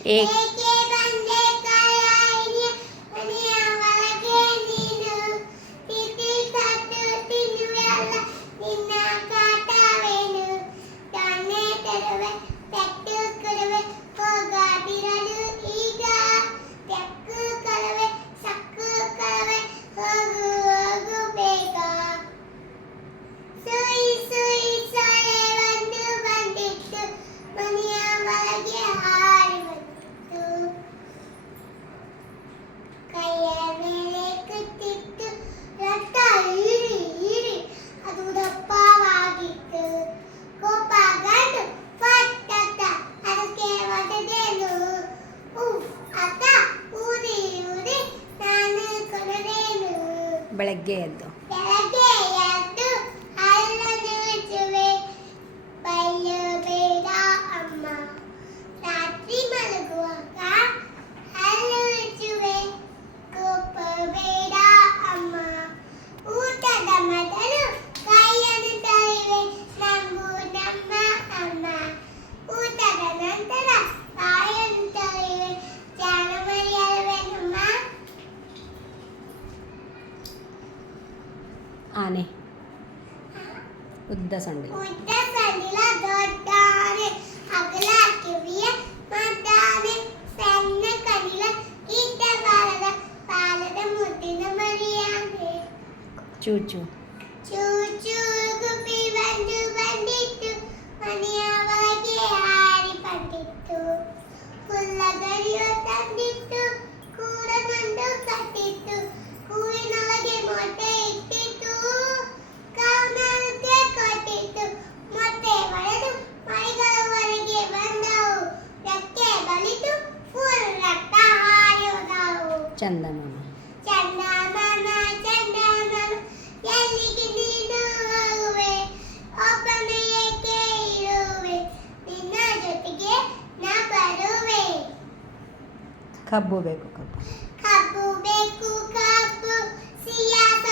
ಏಕೆ ಬಂದೆ ಕಾಯಿಯ ಮನೆಯ ಒಳಗೆ ನೀನು ತಿಂಡಿ ಸತ್ತು ತಿನ್ನುವೆಲ್ಲ ನಿನ್ನ ಕಾಟವೇನು ತಾನೇ ತರುವೆ ಪೆಟ್ಟು ಕೊಡುವೆ ಹೋಗದಿರಲು ಈಗ ಬೆಕ್ಕು ಕರುವೆ ಸಕ್ಕು ಕರುವೆ ಹೋಗು ಹೋಗು ಬೇಗ ಸುಯಿ ಸುಯಿ ಸೊಳ್ಳೆ ಒಂದು ಬಂದಿತ್ತು ಮನೆಯ ಒಳಗೆ ಹಾರಿ ಬಂದಿತ್ತು ಕೈಯ ಮೇಲೆ ಕುತ್ತಿತ್ತು ರಕ್ತ ಹೀರಿ ಹೀರಿ ಅದು ದಪ್ಪವಾಗಿತ್ತು ಕೋಪ ಗಂಡು ಪಟ್ಟತ್ತ ಅದಕ್ಕೆ ಒಡೆದೇನು ಉಫ್ ಅತ್ತ ಊದಿ ಊದಿ ನಾನು ಕೊಡದೇನು ಬೆಳಗ್ಗೆ ಎದ್ದು ಬೆಳಗ್ಗೆ ಎದ್ದು ಹಲ್ಲನ್ನು ಉಜ್ಜುವೆ ಬೈಯಬೇಡ ಅಮ್ಮ ರಾತ್ರಿ ಮಲಗುವಾಗ ಹಲ್ಲು ಉಜ್ಜುವೆ ಕೋಪಬೇಡ ಅಮ್ಮ ಊಟದ ಮೊದಲು ಕೈಯನ್ನು ತೊಳೆಯುವೆ ನಂಬು ನಮ್ಮ ಅಮ್ಮ ಊಟದ ನಂತರ ಬಾಯನ್ನು ತೊಳೆಯುವೆ ಜಾಣ ಮರೆಯಲ್ವೇನಮ್ಮ ಆನೆ ಉದ್ದ ಸೊಂಡಿಲು ಉದ್ದ ಸಡಿಲ ದೊಡ್ಡಾನೆ ಅಗಲ ಕಿವಿಯ ಮದ್ದಾನೆ ಸಣ್ಣ ಕಡಿಲ ಇದ್ದ ಬಾಲದ ಮುದ್ದಿನ ಮರಿಯಾನೆ ಚೂಚು ಚೂಚು ಗುಬ್ಬಿ ಬಂದಿತ್ತು ಮನೆಯ ಒಳಗೆ ಹಾರಿ ಬಂದಿತ್ತು ಹುಲ್ಲಗಡಿಯು ತಂದಿತ್ತು ಕೂಡನೊಂದು ಕಟ್ಟಿತ್ತು ಕೂಡಿನೊಳಗೆ ಮೊಟ್ಟೆ ಇಟ್ಟಿತ್ತು ಕಾವನಕ್ಕೆ ಕೊಟ್ಟಿತ್ತು ಮೊಟ್ಟೆ ಒಡೆದು ಮರಿಗಳವರೆಗೆ ಬಂದವು ರೆಕ್ಕೆ ಬಲಿತು ಫುಲ್ ರಕ್ತ ಹಾರಿ ಹೋದವು ಚಂದಮಾಮ ಚಂದಮಾಮ ಚಂದಮಾಮ ಎಲ್ಲಿಗೆ ನೀನು ಹೋಗುವೆ ಒಬ್ಬನೇ ಏಕೆ ಇರುವೆ ನಿನ್ನ ಜೊತೆಗೆ ನಾ ಬರುವೆ ಕಬ್ಬು ಬೇಕು ಕಬ್ಬು ಕಬ್ಬು ಬೇಕು ಕಬ್ಬು ಸಿಹಿಯಾದ